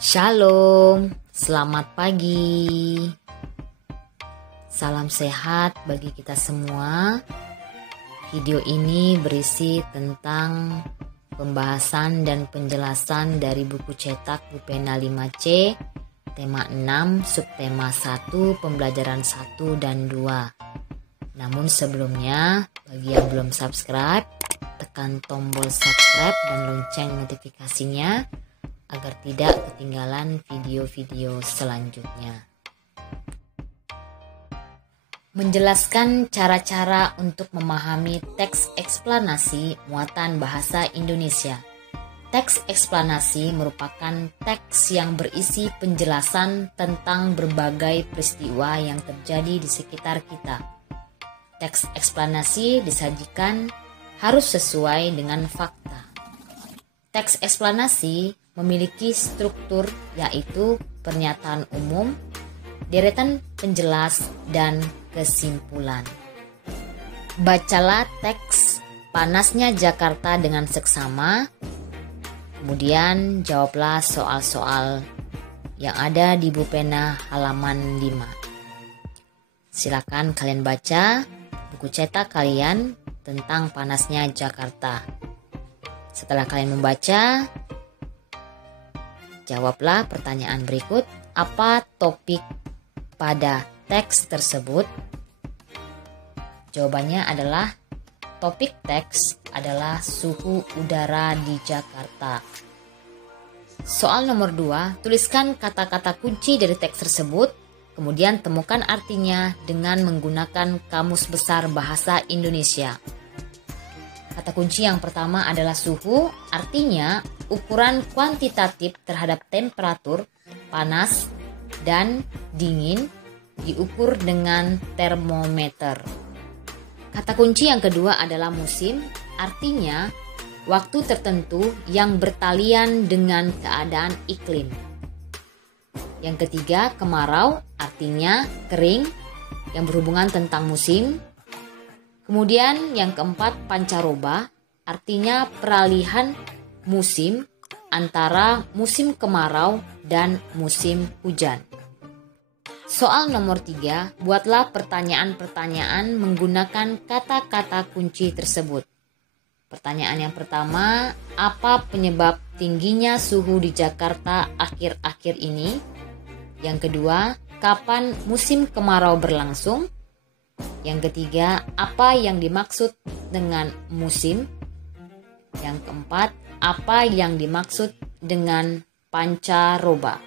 Shalom, selamat pagi. Salam sehat bagi kita semua. Video ini berisi tentang pembahasan dan penjelasan dari buku cetak Bupena 5C, tema 6, subtema 1, pembelajaran 1 dan 2. Namun sebelumnya, bagi yang belum subscribe, tekan tombol subscribe dan lonceng notifikasinya agar tidak ketinggalan video-video selanjutnya. Menjelaskan cara-cara untuk memahami teks eksplanasi muatan bahasa Indonesia. Teks eksplanasi merupakan teks yang berisi penjelasan tentang berbagai peristiwa yang terjadi di sekitar kita. Teks eksplanasi disajikan harus sesuai dengan fakta. Teks eksplanasi memiliki struktur yaitu pernyataan umum, deretan penjelas, dan kesimpulan. Bacalah teks Panasnya Jakarta dengan seksama, kemudian jawablah soal-soal yang ada di Bupena halaman 5. Silakan kalian baca buku cetak kalian tentang Panasnya Jakarta. Setelah kalian membaca, jawablah pertanyaan berikut. Apa topik pada teks tersebut? Jawabannya adalah topik teks adalah suhu udara di Jakarta. Soal nomor 2, tuliskan kata-kata kunci dari teks tersebut, kemudian temukan artinya dengan menggunakan Kamus Besar Bahasa Indonesia. Kata kunci yang pertama adalah suhu, artinya ukuran kuantitatif terhadap temperatur, panas, dan dingin diukur dengan termometer. Kata kunci yang kedua adalah musim, artinya waktu tertentu yang bertalian dengan keadaan iklim. Yang ketiga, kemarau, artinya kering yang berhubungan tentang musim. Kemudian yang keempat, pancaroba, artinya peralihan musim antara musim kemarau dan musim hujan. Soal nomor 3, buatlah pertanyaan-pertanyaan menggunakan kata-kata kunci tersebut. Pertanyaan yang pertama, apa penyebab tingginya suhu di Jakarta akhir-akhir ini? Yang kedua, kapan musim kemarau berlangsung? Yang ketiga, apa yang dimaksud dengan musim? Yang keempat, apa yang dimaksud dengan pancaroba?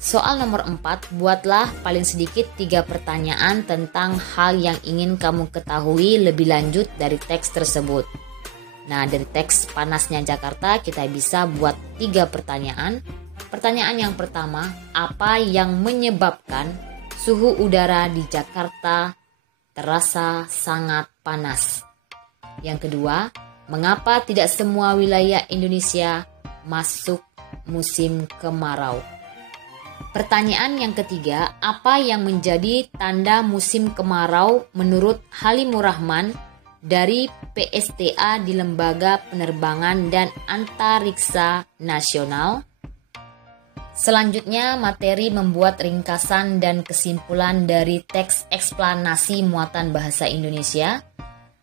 Soal nomor 4, buatlah paling sedikit 3 pertanyaan tentang hal yang ingin kamu ketahui lebih lanjut dari teks tersebut. Nah, dari teks Panasnya Jakarta kita bisa buat 3 pertanyaan. Pertanyaan yang pertama, apa yang menyebabkan suhu udara di Jakarta terasa sangat panas? Yang kedua, mengapa tidak semua wilayah Indonesia masuk musim kemarau? Pertanyaan yang ketiga, apa yang menjadi tanda musim kemarau menurut Halimur Rahman dari PSTA di Lembaga Penerbangan dan Antariksa Nasional? Selanjutnya, materi membuat ringkasan dan kesimpulan dari teks eksplanasi muatan bahasa Indonesia.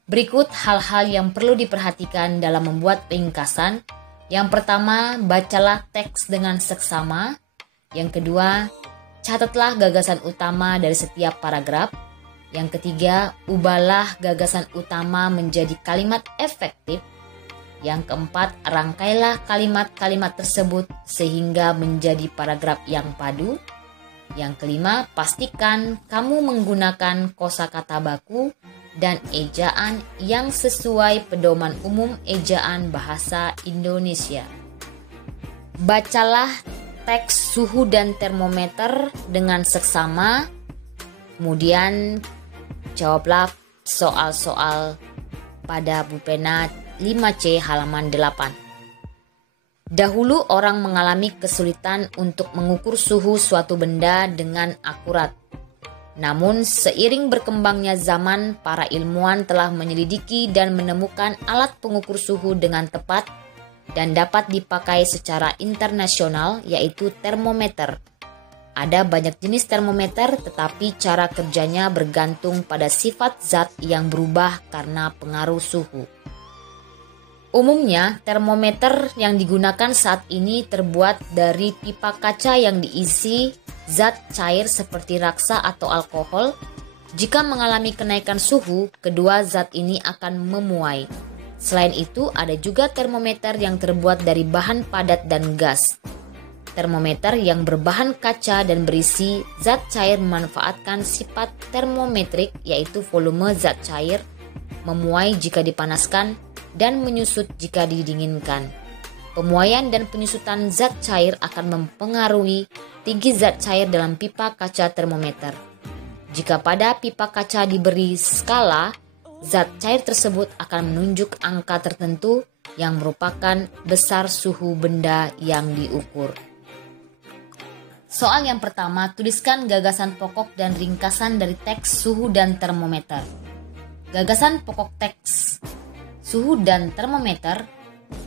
Berikut hal-hal yang perlu diperhatikan dalam membuat ringkasan. Yang pertama, bacalah teks dengan seksama. Yang kedua, catatlah gagasan utama dari setiap paragraf. Yang ketiga, ubahlah gagasan utama menjadi kalimat efektif. Yang keempat, rangkailah kalimat-kalimat tersebut sehingga menjadi paragraf yang padu. Yang kelima, pastikan kamu menggunakan kosakata baku dan ejaan yang sesuai pedoman umum ejaan bahasa Indonesia. Bacalah teks suhu dan termometer dengan seksama, kemudian jawablah soal-soal pada Bupena 5C halaman 8. Dahulu orang mengalami kesulitan untuk mengukur suhu suatu benda dengan akurat. Namun seiring berkembangnya zaman, para ilmuwan telah menyelidiki dan menemukan alat pengukur suhu dengan tepat dan dapat dipakai secara internasional, yaitu termometer. Ada banyak jenis termometer, tetapi cara kerjanya bergantung pada sifat zat yang berubah karena pengaruh suhu. Umumnya, termometer yang digunakan saat ini terbuat dari pipa kaca yang diisi zat cair seperti raksa atau alkohol. Jika mengalami kenaikan suhu, kedua zat ini akan memuai. Selain itu, ada juga termometer yang terbuat dari bahan padat dan gas. Termometer yang berbahan kaca dan berisi zat cair memanfaatkan sifat termometrik, yaitu volume zat cair memuai jika dipanaskan dan menyusut jika didinginkan. Pemuaian dan penyusutan zat cair akan mempengaruhi tinggi zat cair dalam pipa kaca termometer. Jika pada pipa kaca diberi skala, zat cair tersebut akan menunjuk angka tertentu yang merupakan besar suhu benda yang diukur. Soal yang pertama, tuliskan gagasan pokok dan ringkasan dari teks suhu dan termometer. Gagasan pokok teks suhu dan termometer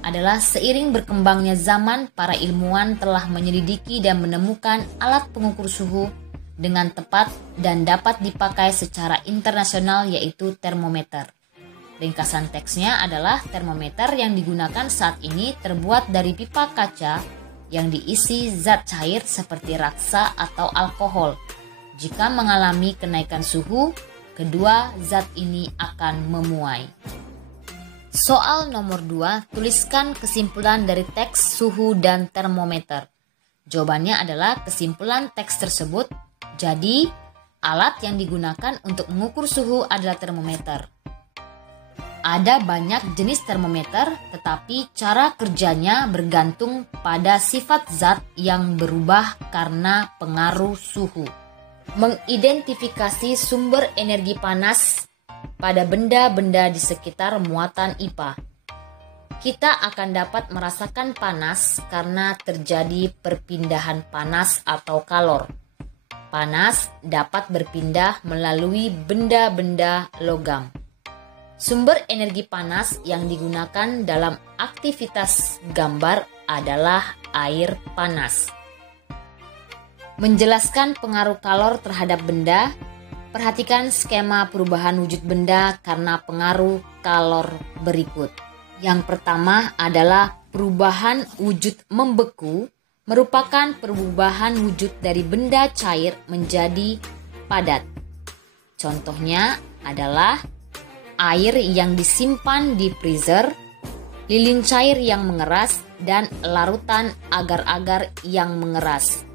adalah seiring berkembangnya zaman, para ilmuwan telah menyelidiki dan menemukan alat pengukur suhu dengan tepat dan dapat dipakai secara internasional, yaitu termometer. Ringkasan teksnya adalah termometer yang digunakan saat ini terbuat dari pipa kaca yang diisi zat cair seperti raksa atau alkohol. Jika mengalami kenaikan suhu, kedua zat ini akan memuai. Soal nomor 2, tuliskan kesimpulan dari teks suhu dan termometer. Jawabannya adalah kesimpulan teks tersebut. Jadi, alat yang digunakan untuk mengukur suhu adalah termometer. Ada banyak jenis termometer, tetapi cara kerjanya bergantung pada sifat zat yang berubah karena pengaruh suhu. Mengidentifikasi sumber energi panas pada benda-benda di sekitar muatan IPA. Kita akan dapat merasakan panas karena terjadi perpindahan panas atau kalor. Panas dapat berpindah melalui benda-benda logam. Sumber energi panas yang digunakan dalam aktivitas gambar adalah air panas. Menjelaskan pengaruh kalor terhadap benda, perhatikan skema perubahan wujud benda karena pengaruh kalor berikut. Yang pertama adalah perubahan wujud membeku, merupakan perubahan wujud dari benda cair menjadi padat. Contohnya adalah air yang disimpan di freezer, lilin cair yang mengeras, dan larutan agar-agar yang mengeras.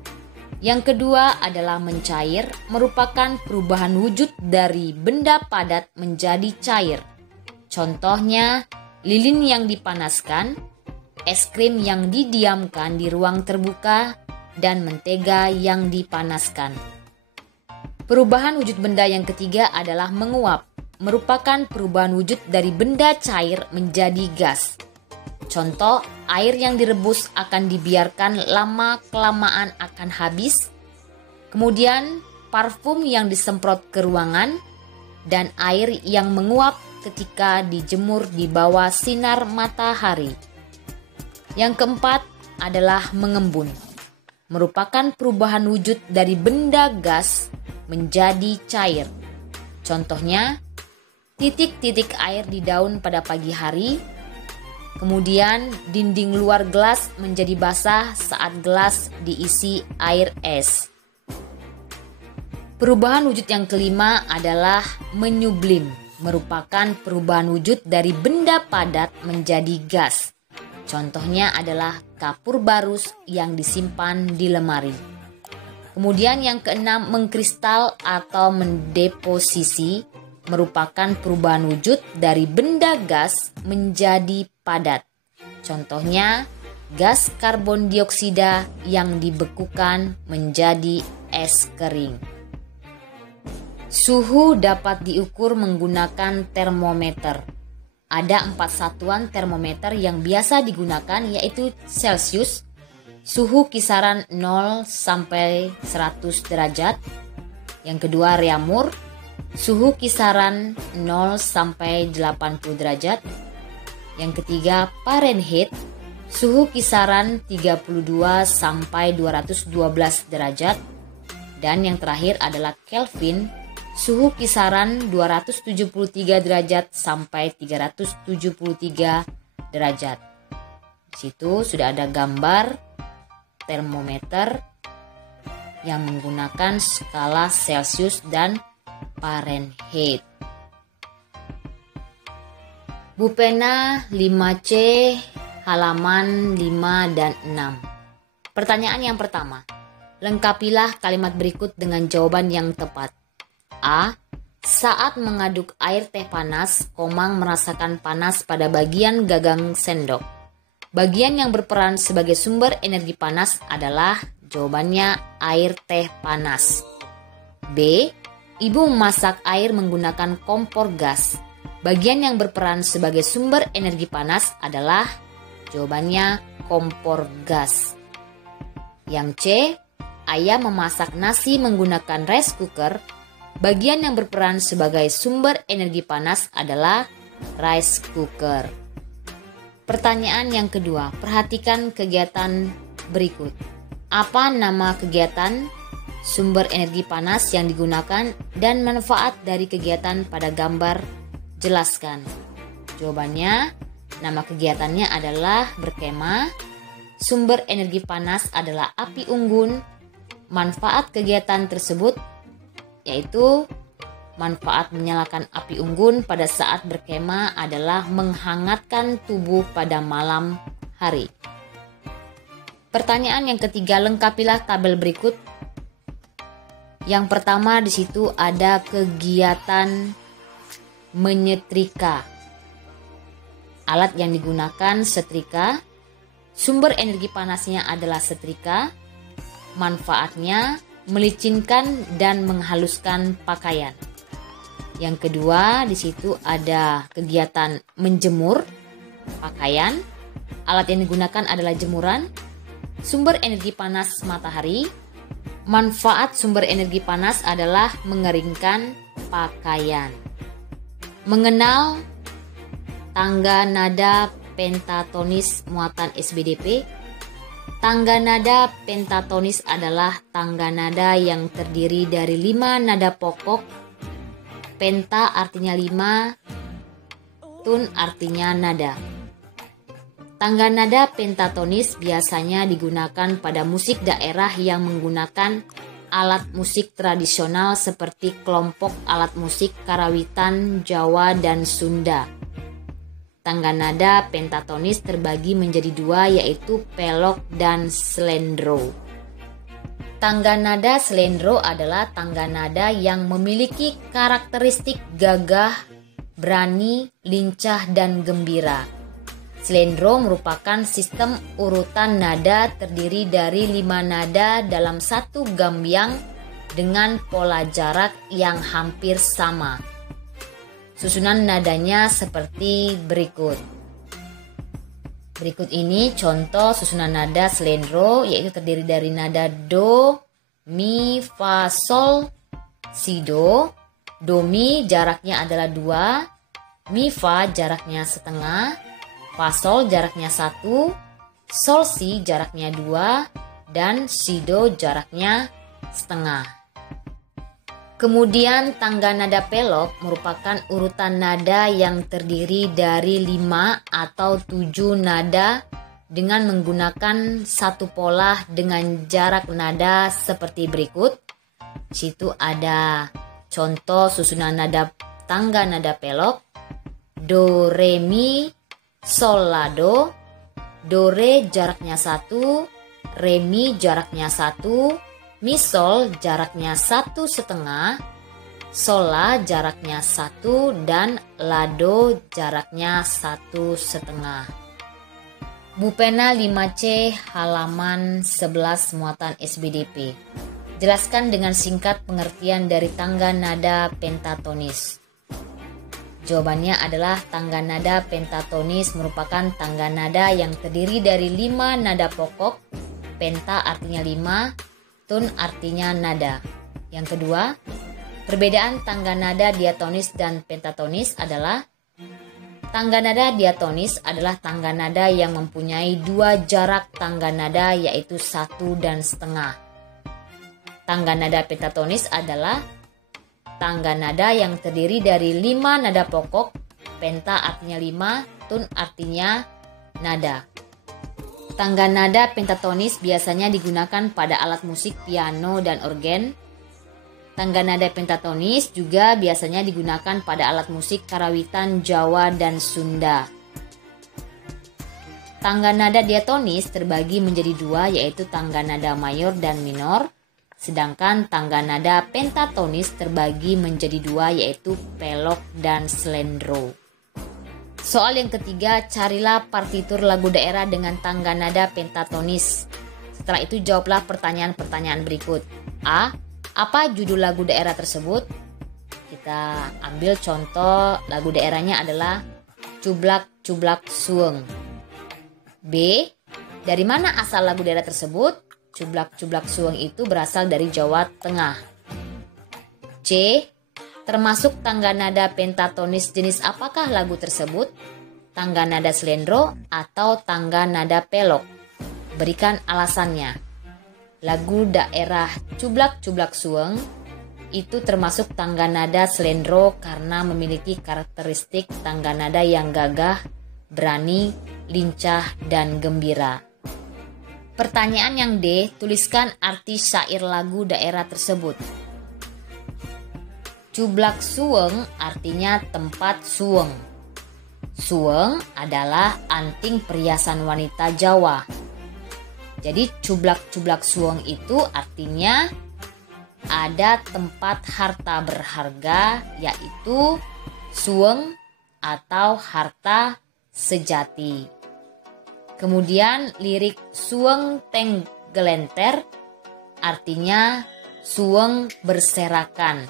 Yang kedua adalah mencair, merupakan perubahan wujud dari benda padat menjadi cair. Contohnya, lilin yang dipanaskan, es krim yang didiamkan di ruang terbuka, dan mentega yang dipanaskan. Perubahan wujud benda yang ketiga adalah menguap, merupakan perubahan wujud dari benda cair menjadi gas. Contoh, air yang direbus akan dibiarkan lama-kelamaan akan habis. Kemudian, parfum yang disemprot ke ruangan, dan air yang menguap ketika dijemur di bawah sinar matahari. Yang keempat adalah mengembun, merupakan perubahan wujud dari benda gas menjadi cair. Contohnya, titik-titik air di daun pada pagi hari, kemudian dinding luar gelas menjadi basah saat gelas diisi air es. Perubahan wujud yang kelima adalah menyublim, merupakan perubahan wujud dari benda padat menjadi gas. Contohnya adalah kapur barus yang disimpan di lemari. Kemudian yang keenam, mengkristal atau mendeposisi, merupakan perubahan wujud dari benda gas menjadi padat. Contohnya, gas karbon dioksida yang dibekukan menjadi es kering. Suhu dapat diukur menggunakan termometer. Ada 4 satuan termometer yang biasa digunakan, yaitu Celcius, suhu kisaran 0 sampai 100 derajat. Yang kedua Reaumur, suhu kisaran 0 sampai 80 derajat. Yang ketiga Fahrenheit, suhu kisaran 32 sampai 212 derajat. Dan yang terakhir adalah Kelvin, suhu kisaran 273 derajat sampai 373 derajat. Di situ sudah ada gambar termometer yang menggunakan skala Celcius dan Fahrenheit. Bupena 5C halaman 5 dan 6. Pertanyaan yang pertama. Lengkapilah kalimat berikut dengan jawaban yang tepat. A. Saat mengaduk air teh panas, Komang merasakan panas pada bagian gagang sendok. Bagian yang berperan sebagai sumber energi panas adalah jawabannya air teh panas. B. Ibu memasak air menggunakan kompor gas. Bagian yang berperan sebagai sumber energi panas adalah jawabannya kompor gas. Yang C. Ayah memasak nasi menggunakan rice cooker. Bagian yang berperan sebagai sumber energi panas adalah rice cooker. Pertanyaan yang kedua, perhatikan kegiatan berikut. Apa nama kegiatan sumber energi panas yang digunakan dan manfaat dari kegiatan pada gambar? Jelaskan. Jawabannya, nama kegiatannya adalah berkemah. Sumber energi panas adalah api unggun. Manfaat kegiatan tersebut yaitu manfaat menyalakan api unggun pada saat berkemah adalah menghangatkan tubuh pada malam hari. Pertanyaan yang ketiga, lengkapilah tabel berikut. Yang pertama di situ ada kegiatan menyetrika. Alat yang digunakan setrika. Sumber energi panasnya adalah setrika. Manfaatnya melicinkan dan menghaluskan pakaian. Yang kedua, di situ ada kegiatan menjemur pakaian. Alat yang digunakan adalah jemuran. Sumber energi panas matahari. Manfaat sumber energi panas adalah mengeringkan pakaian. Mengenal tangga nada pentatonis muatan SBDP. Tangga nada pentatonis adalah tangga nada yang terdiri dari 5 nada pokok. Penta artinya 5, tun artinya nada. Tangga nada pentatonis biasanya digunakan pada musik daerah yang menggunakan alat musik tradisional seperti kelompok alat musik karawitan Jawa dan Sunda. Tangga nada pentatonis terbagi menjadi 2, yaitu pelok dan slendro. Tangga nada slendro adalah tangga nada yang memiliki karakteristik gagah, berani, lincah, dan gembira. Slendro merupakan sistem urutan nada terdiri dari 5 nada dalam satu gambyang dengan pola jarak yang hampir sama. Susunan nadanya seperti berikut. Berikut ini contoh susunan nada slendro, yaitu terdiri dari nada do, mi, fa, sol, si, do. Do, mi jaraknya adalah 2, mi, fa jaraknya setengah, fa, sol jaraknya 1, sol, si jaraknya 2, dan si, do jaraknya setengah. Kemudian tangga nada pelok merupakan urutan nada yang terdiri dari 5 atau 7 nada dengan menggunakan satu pola dengan jarak nada seperti berikut. Di situ ada contoh susunan nada tangga nada pelok. Do, re, mi, sol, la, do, re jaraknya 1, re, mi jaraknya 1, mi, sol jaraknya 1,5, sol, la jaraknya 1, dan la, do jaraknya 1,5. Bupena 5C halaman 11 muatan SBDP. Jelaskan dengan singkat pengertian dari tangga nada pentatonis. Jawabannya adalah tangga nada pentatonis merupakan tangga nada yang terdiri dari 5 nada pokok. Penta artinya 5, tun artinya nada. Yang kedua, perbedaan tangga nada diatonis dan pentatonis adalah Tangga nada diatonis adalah tangga nada yang mempunyai dua jarak tangga nada yaitu 1 dan setengah. Tangga nada pentatonis adalah tangga nada yang terdiri dari 5 nada pokok, penta artinya 5, tun artinya nada. Tangga nada pentatonis biasanya digunakan pada alat musik piano dan organ. Tangga nada pentatonis juga biasanya digunakan pada alat musik karawitan Jawa dan Sunda. Tangga nada diatonis terbagi menjadi dua yaitu tangga nada mayor dan minor, sedangkan tangga nada pentatonis terbagi menjadi dua yaitu pelok dan slendro. Soal yang ketiga, carilah partitur lagu daerah dengan tangga nada pentatonis. Setelah itu jawablah pertanyaan-pertanyaan berikut. A. Apa judul lagu daerah tersebut? Kita ambil contoh lagu daerahnya adalah Cublak Cublak Suweng. B. Dari mana asal lagu daerah tersebut? Cublak Cublak Suweng itu berasal dari Jawa Tengah. C. Termasuk tangga nada pentatonis jenis apakah lagu tersebut? Tangga nada slendro atau tangga nada pelok? Berikan alasannya. Lagu daerah Cublak Cublak Suweng itu termasuk tangga nada slendro karena memiliki karakteristik tangga nada yang gagah, berani, lincah, dan gembira. Pertanyaan yang D, tuliskan arti syair lagu daerah tersebut. Cublak Suweng artinya tempat suweng. Suweng adalah anting perhiasan wanita Jawa. Jadi Cublak Cublak Suweng itu artinya ada tempat harta berharga yaitu suweng atau harta sejati. Kemudian lirik Suweng Teng Gelenter artinya suweng berserakan.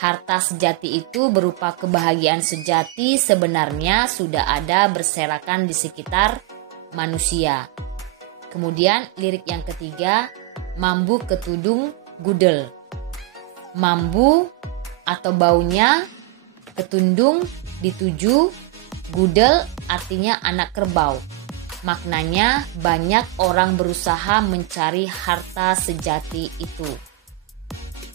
Harta sejati itu berupa kebahagiaan sejati sebenarnya sudah ada berserakan di sekitar manusia. Kemudian lirik yang ketiga, mambu ketudung gudel. Mambu atau baunya, ketundung dituju, gudel artinya anak kerbau. Maknanya banyak orang berusaha mencari harta sejati itu.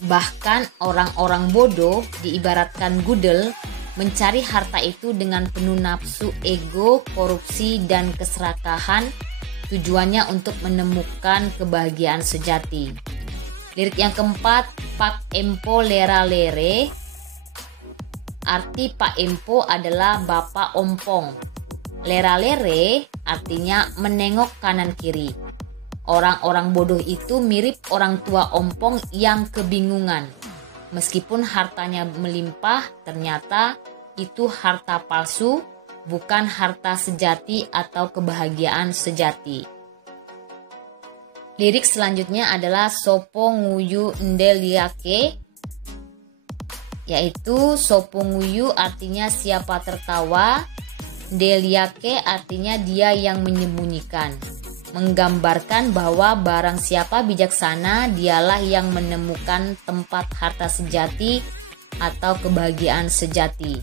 Bahkan orang-orang bodoh diibaratkan gudel mencari harta itu dengan penuh nafsu, ego, korupsi, dan keserakahan. Tujuannya untuk menemukan kebahagiaan sejati. Lirik yang keempat, Pak Empo Lera Lere. Arti Pak Empo adalah Bapak Ompong. Lera Lere artinya menengok kanan kiri. Orang-orang bodoh itu mirip orang tua ompong yang kebingungan. Meskipun hartanya melimpah, ternyata itu harta palsu, bukan harta sejati atau kebahagiaan sejati. Lirik selanjutnya adalah Sopo Nguyu Ndeliake, yaitu Sopo Nguyu artinya siapa tertawa, Ndeliake artinya dia yang menyembunyikan, menggambarkan bahwa barang siapa bijaksana dialah yang menemukan tempat harta sejati atau kebahagiaan sejati.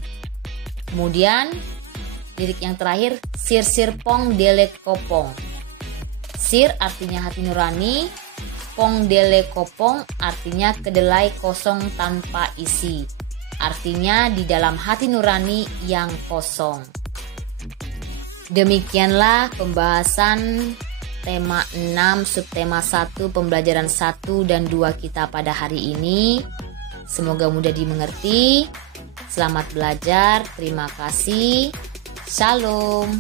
Kemudian lirik yang terakhir, Sir Pong Dele Kopong. Sir artinya hati nurani, Pong Dele Kopong artinya kedelai kosong tanpa isi. Artinya di dalam hati nurani yang kosong. Demikianlah pembahasan tema 6 subtema 1 pembelajaran 1 dan 2 kita pada hari ini. Semoga mudah dimengerti. Selamat belajar. Terima kasih. Shalom.